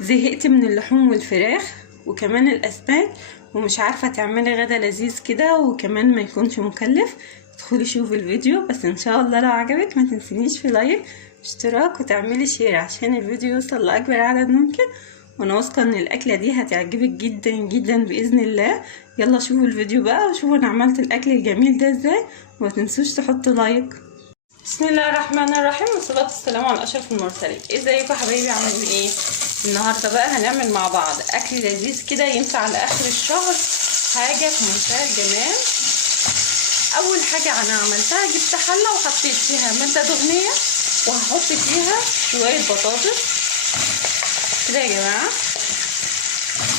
زهقت من اللحوم والفراخ وكمان الاسماك ومش عارفه تعملي غدا لذيذ كده وكمان ما يكونش مكلف. ادخلي شوفي الفيديو، بس ان شاء الله لو عجبك ما تنسينيش في لايك اشتراك وتعملي شير عشان الفيديو يوصل لاكبر عدد ممكن، وانا واثقه ان الاكله دي هتعجبك جدا جدا باذن الله. يلا شوفوا الفيديو بقى وشوفوا انا عملت الاكل الجميل ده ازاي، وما تنسوش تحطوا لايك. بسم الله الرحمن الرحيم والصلاة والسلام على أشرف المرسلين. ازيكم حبايبي، عاملين ايه؟ النهارده بقى هنعمل مع بعض أكل لذيذ كده ينفع لآخر الشهر، حاجة في منتهى الجمال. أول حاجة أنا عملتها، جبت حلة وحطيت فيها مادة دهنية وهحط فيها شوية بطاطس كده يا جماعة.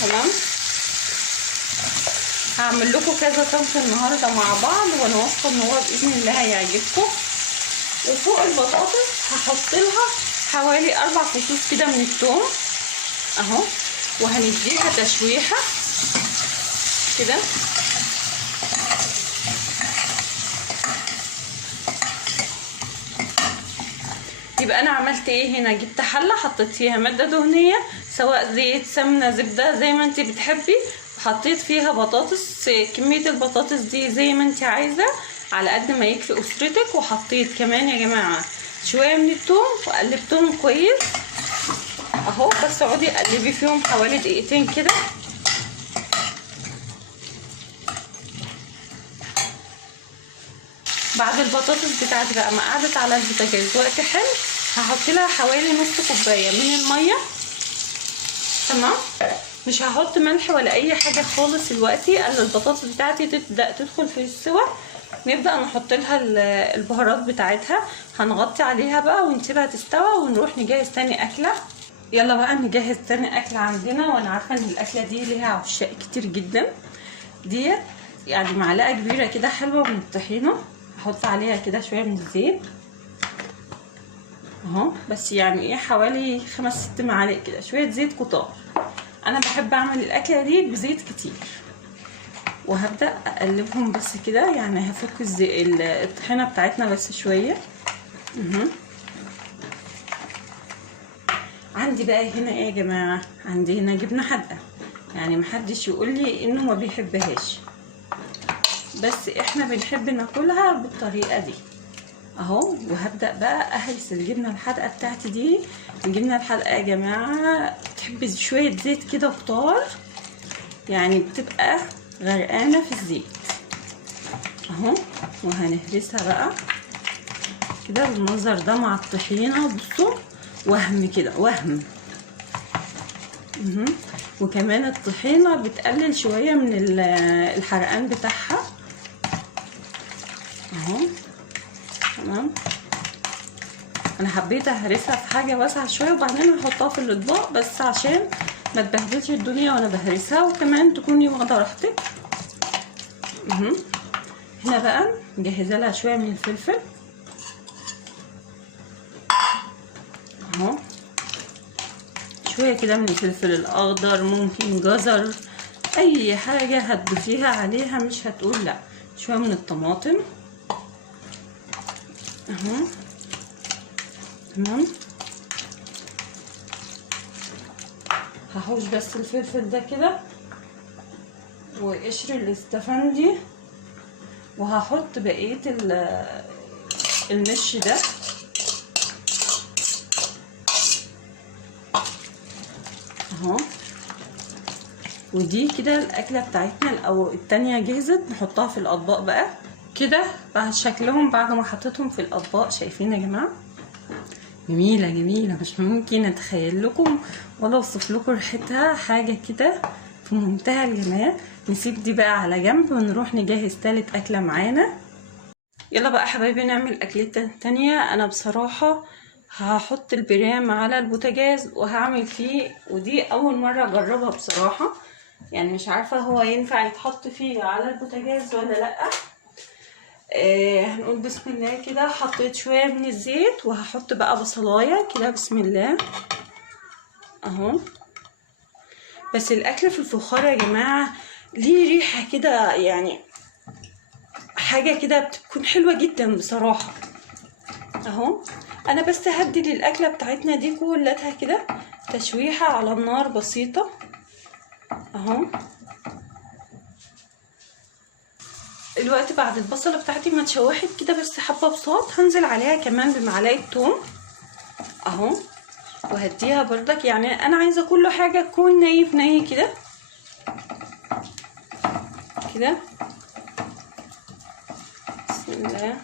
تمام، هعمل لكم كذا صنف النهارده مع بعض وانا واثقة ان هو بإذن الله هيعجبكم. وفوق البطاطس هحط لها حوالي 4 فصوص كده من الثوم اهو، وهنديها تشويحه كده. يبقى انا عملت ايه هنا؟ جبت حله حطيت فيها ماده دهنيه سواء زيت سمنه زبده زي ما انت بتحبي، وحطيت فيها بطاطس. كميه البطاطس دي زي ما انت عايزه على قد ما يكفي اسرتك. وحطيت كمان يا جماعه شويه من الثوم وقلبتهم كويس اهو، بس اقعدي قلبي فيهم حوالي دقيقتين كده. بعد البطاطس بتاعتي بقى ما قعدت على البوتاجاز وقت حلو، هحط لها حوالي نص كوبايه من الميه. تمام، مش هحط ملح ولا اي حاجه خالص دلوقتي الا البطاطس بتاعتي تبدا تدخل في السوا، نبدا نحط لها البهارات بتاعتها. هنغطي عليها بقى ونسيبها تستوى ونروح نجهز تاني اكله. يلا بقى نجهز تاني اكله عندنا، وانا عارفه ان الاكله دي ليها عشاق كتير جدا. ديت يعني معلقه كبيره كده حلوه من الطحينه، هحط عليها كده شويه من الزيت اهو، بس يعني ايه حوالي 5-6 معالق كده، شويه زيت كتار. انا بحب اعمل الاكله دي بزيت كتير، وهبدا اقلبهم بس كده، يعني هفك الطحينه بتاعتنا بس شويه. عندي بقى هنا ايه يا جماعه؟ عندي هنا جبنه حادقه، يعني محدش يقول لي انه ما بيحبهاش، بس احنا بنحب ناكلها بالطريقه دي اهو. وهبدا بقى اهرس الجبنه الحادقه بتاعتي دي. الجبنه الحادقه يا جماعه بتحب شويه زيت كده كتار، يعني بتبقى غرقانه في الزيت اهو. وهنهرسها بقى كده بالمنظر ده مع الطحينه. بصوا وهم كده وهم. وكمان الطحينه بتقلل شويه من الحرقان بتاعها اهو. تمام، انا حبيت اهرسها في حاجه واسعه شويه وبعدين هحطها في الاطباق بس عشان ما تبهدلش الدنيا وانا بهرسها، وكمان تكوني واخده راحتك. هنا بقى مجهزه لها شويه من الفلفل اهو، شويه كده من الفلفل الاخضر، ممكن جزر، اي حاجه هتضيفيها عليها مش هتقول لا. شويه من الطماطم اهو. تمام، هحوش بس الفلفل ده كده وقشر الاستفندي، وهحط بقيه المش ده اهو. ودي كده الاكله بتاعتنا او التانية جهزت، نحطها في الاطباق بقى كده بعد شكلهم بعد ما حطيتهم في الاطباق. شايفين يا جماعه؟ جميله جميله، مش ممكن اتخيل لكم ولا اوصف لكم ريحتها، حاجه كده في منتهى الجمال. نسيب دي بقى على جنب ونروح نجهز تالت اكله معانا. يلا بقى حبايبي نعمل اكلتنا التانية. انا بصراحه هحط البرام على البوتاجاز وهعمل فيه، ودي اول مره اجربها بصراحه، يعني مش عارفه هو ينفع يتحط فيه على البوتاجاز ولا لا. هنقول بسم الله كده. حطيت شويه من الزيت وهحط بقى بصلايه كده بسم الله اهو. بس الاكل في الفخار يا جماعه ليه ريحه كده، يعني حاجه كده بتكون حلوه جدا بصراحه اهو. انا بس هدي للاكله بتاعتنا دي كلها كده تشويحة على النار بسيطة اهو. الوقت بعد البصلة بتاعتي ما اتشوحت كده بس حبة بساط، هنزل عليها كمان بمعلقة توم اهو، وهديها بردك. يعني انا عايزة كل حاجة تكون ني في ني كده كده. بسم الله.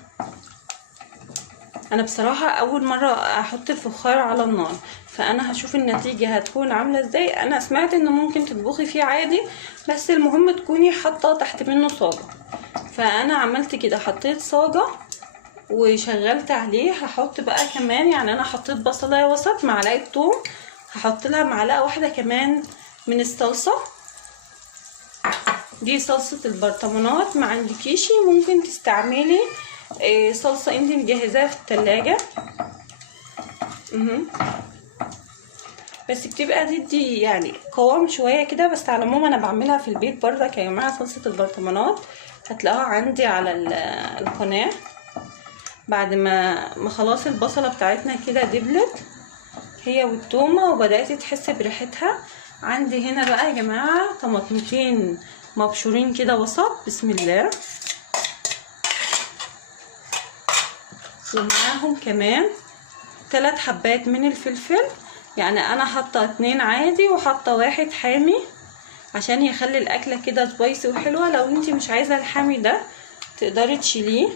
انا بصراحة اول مرة احط الفخار على النار، فانا هشوف النتيجة هتكون عاملة ازاي. انا سمعت انه ممكن تطبخي فيه عادي، بس المهم تكوني حاطة تحت منه صاجة. فانا عملت كده، حطيت صاجة وشغلت عليه. هحط بقى كمان، يعني انا حطيت بصلايه وسط، معلقه توم، هحط لها معلقه واحده كمان من الصلصه. دي صلصه البرطمانات، ما عندكيشي ممكن تستعملي صلصه انت مجهزاها في التلاجة. بس بتبقى تدي يعني قوام شويه كده. بس على العموم انا بعملها في البيت برضك يا جماعه. صلصه البرطمانات هتلاقوها عندي على القناه. بعد ما خلاص البصله بتاعتنا كده دبلت هي والتومه وبدات تحس بريحتها، عندي هنا بقى يا جماعه طماطمتين مبشورين كده وسط. بسم الله. ومعاهم كمان 3 حبات من الفلفل، يعني انا حاطه 2 عادي وحاطه 1 حامي عشان يخلي الاكله كده سبايسي وحلوه. لو انتي مش عايزه الحامي ده تقدري تشيليه.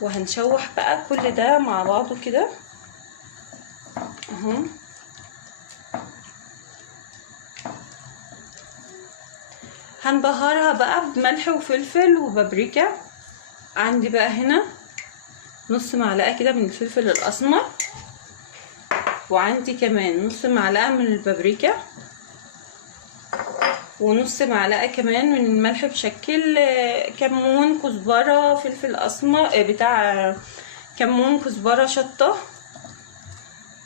وهنشوح بقى كل ده مع بعضه كده اهو. هنبهرها بقى بملح وفلفل وبابريكا. عندي بقى هنا نص معلقه كده من الفلفل الاسمر، وعندي كمان نص معلقه من البابريكا، ونص معلقه كمان من الملح بشكل، كمون، كزبره، فلفل اسمر بتاع كمون، كزبره، شطه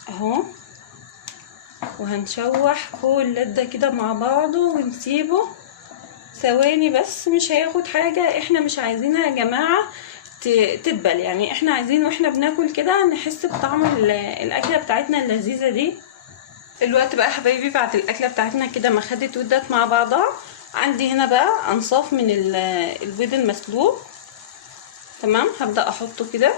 اهو. وهنشوح كل ده كده مع بعضه ونسيبه ثواني بس، مش هياخد حاجه. احنا مش عايزينها يا جماعه تدبل، يعني احنا عايزين واحنا بناكل كده نحس بطعم الاكله بتاعتنا اللذيذه دي. الوقت بقى حبايبي بعد الاكله بتاعتنا كده ما خدت ودت مع بعضها، عندي هنا بقى انصاف من البيض المسلوق. تمام، هبدا احطه كده.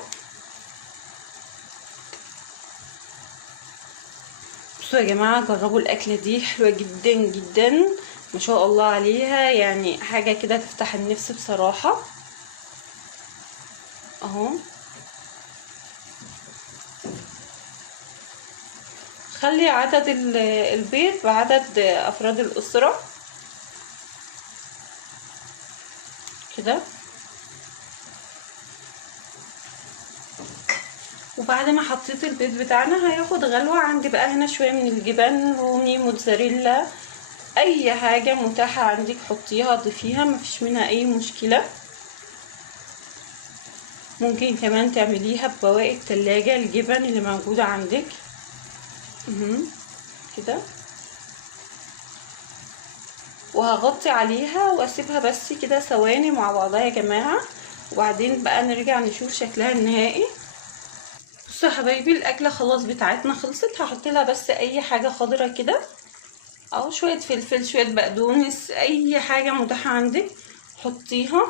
بصوا يا جماعه، جربوا الاكله دي، حلوه جدا جدا ما شاء الله عليها، يعني حاجه كده تفتح النفس بصراحه اهو. خلي عدد البيض بعدد افراد الاسره كده. وبعد ما حطيت البيض بتاعنا هياخد غلوه. عندي بقى هنا شويه من الجبن رومي، موتزاريلا، اي حاجه متاحه عندك حطيها ضيفيها، مفيش منها اي مشكله. ممكن كمان تعمليها ببواقي التلاجة، الجبن اللي موجوده عندك كده. وهغطي عليها واسيبها بس كده ثواني مع بعضها يا جماعه، وبعدين بقى نرجع نشوف شكلها النهائي. بصوا يا حبايبي، الاكله خلاص بتاعتنا خلصت. هحط لها بس اي حاجه خضرة كده، او شويه فلفل، شويه بقدونس، اي حاجه متاحه عندك حطيها.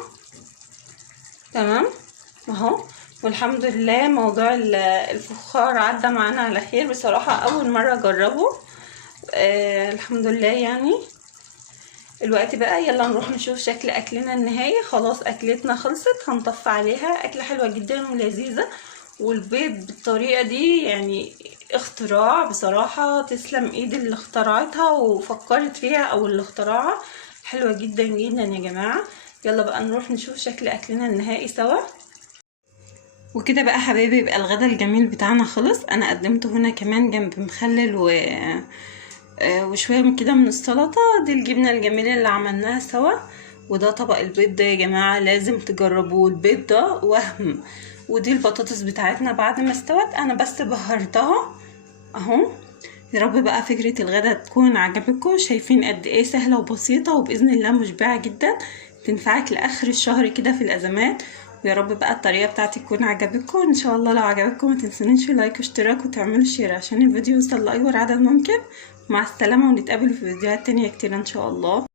تمام اهو. والحمد لله موضوع الفخار عدى معانا على خير. بصراحه اول مره اجربه، الحمد لله يعني. الوقت بقى يلا نروح نشوف شكل اكلنا النهائي. خلاص اكلتنا خلصت، هنطفي عليها. اكله حلوه جدا ولذيذه، والبيض بالطريقه دي يعني اختراع بصراحه. تسلم ايد اللي اخترعتها وفكرت فيها او اللي اخترعها، حلوه جدا جدا يا جماعه. يلا بقى نروح نشوف شكل اكلنا النهائي سوا. وكده بقى حبايبي يبقى الغدا الجميل بتاعنا خلص. انا قدمته هنا كمان جنب مخلل وشويه من كده من السلطه. دي الجبنه الجميله اللي عملناها سوا. وده طبق البيض ده يا جماعه لازم تجربوه، البيض ده وهم. ودي البطاطس بتاعتنا بعد ما استوت، انا بس بهرتها اهو. يا رب بقى فكره الغدا تكون عجبتكم. شايفين قد ايه سهله وبسيطه، وباذن الله مشبعه جدا، تنفعك لاخر الشهر كده في الازمات. ويا رب بقى الطريقة بتاعتي تكون عجبتكم. ان شاء الله لو عجبتكم ما تنسونيش في لايك واشتراك وتعملوا شير عشان الفيديو يوصل لاكبر عدد ممكن. مع السلامة، ونتقابل في فيديوهات تانية كتير ان شاء الله.